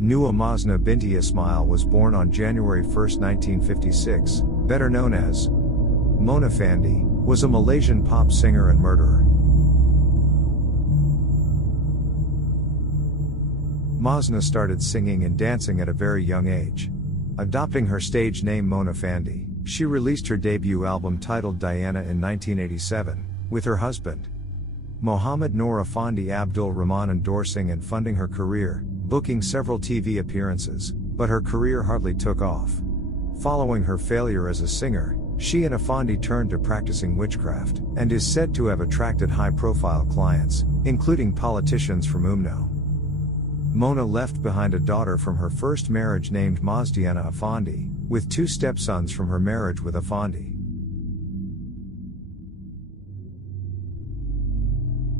Nua Masna binti Ismail was born on January 1, 1956, better known as Mona Fandey, was a Malaysian pop singer and murderer. Masna started singing and dancing at a very young age. Adopting her stage name Mona Fandey, she released her debut album titled Diana in 1987, with her husband, Muhammad Noor Effendi Abdul Rahman endorsing and funding her career, booking several TV appearances, but her career hardly took off. Following her failure as a singer, she and Effendi turned to practicing witchcraft, and is said to have attracted high-profile clients, including politicians from UMNO. Mona left behind a daughter from her first marriage named Masdiana Effendi, with 2 stepsons from her marriage with Effendi.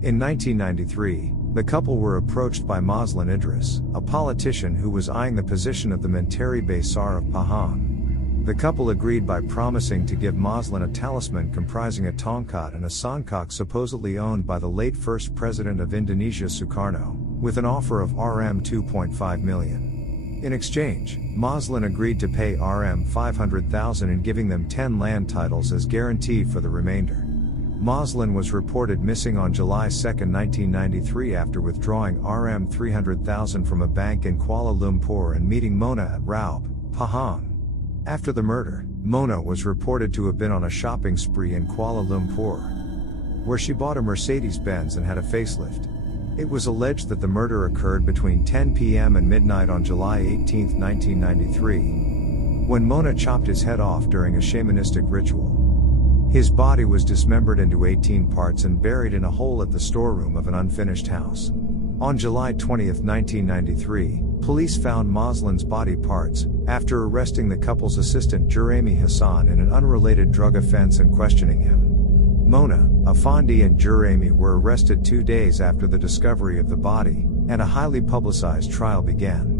In 1993, the couple were approached by Mazlan Idris, a politician who was eyeing the position of the Menteri Besar of Pahang. The couple agreed by promising to give Mazlan a talisman comprising a tongkat and a sangkak supposedly owned by the late first president of Indonesia Sukarno, with an offer of Rm 2.5 million. In exchange, Mazlan agreed to pay Rm 500,000 in giving them 10 land titles as guarantee for the remainder. Mazlan was reported missing on July 2, 1993 after withdrawing Rm 300,000 from a bank in Kuala Lumpur and meeting Mona at Raub, Pahang. After the murder, Mona was reported to have been on a shopping spree in Kuala Lumpur, where she bought a Mercedes-Benz and had a facelift. It was alleged that the murder occurred between 10 p.m. and midnight on July 18, 1993, when Mona chopped his head off during a shamanistic ritual. His body was dismembered into 18 parts and buried in a hole at the storeroom of an unfinished house. On July 20, 1993, police found Mazlan's body parts, after arresting the couple's assistant Jurami Hassan in an unrelated drug offense and questioning him. Mona, Effendi and Jurami were arrested 2 days after the discovery of the body, and a highly publicized trial began.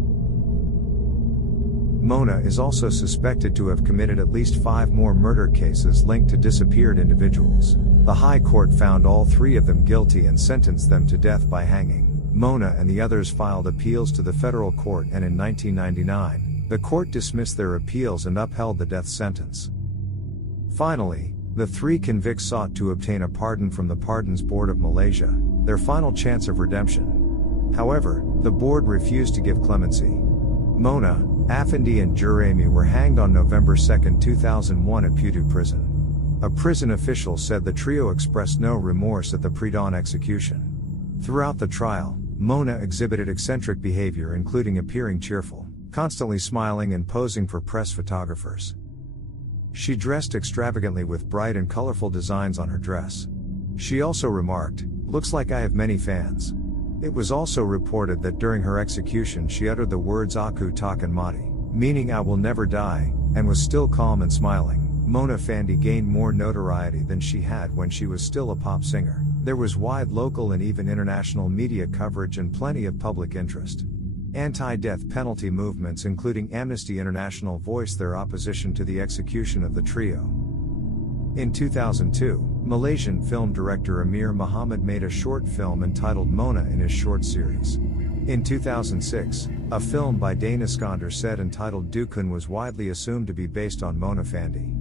Mona is also suspected to have committed at least 5 more murder cases linked to disappeared individuals. The High Court found all 3 of them guilty and sentenced them to death by hanging. Mona and the others filed appeals to the federal court, and in 1999, the court dismissed their appeals and upheld the death sentence. Finally, the 3 convicts sought to obtain a pardon from the Pardons Board of Malaysia, their final chance of redemption. However, the board refused to give clemency. Mona, Effendi and Jurami were hanged on November 2, 2001 at Putu Prison. A prison official said the trio expressed no remorse at the pre-dawn execution. Throughout the trial, Mona exhibited eccentric behavior, including appearing cheerful, constantly smiling and posing for press photographers. She dressed extravagantly with bright and colorful designs on her dress. She also remarked, "Looks like I have many fans." It was also reported that during her execution she uttered the words "Aku takkan mati," meaning "I will never die," and was still calm and smiling. Mona Fandey gained more notoriety than she had when she was still a pop singer. There was wide local and even international media coverage and plenty of public interest. Anti-death penalty movements including Amnesty International voiced their opposition to the execution of the trio. In 2002, Malaysian film director Amir Muhammad made a short film entitled Mona in his short series. In 2006, a film by Dane Iskander said entitled Dukun was widely assumed to be based on Mona Fandey.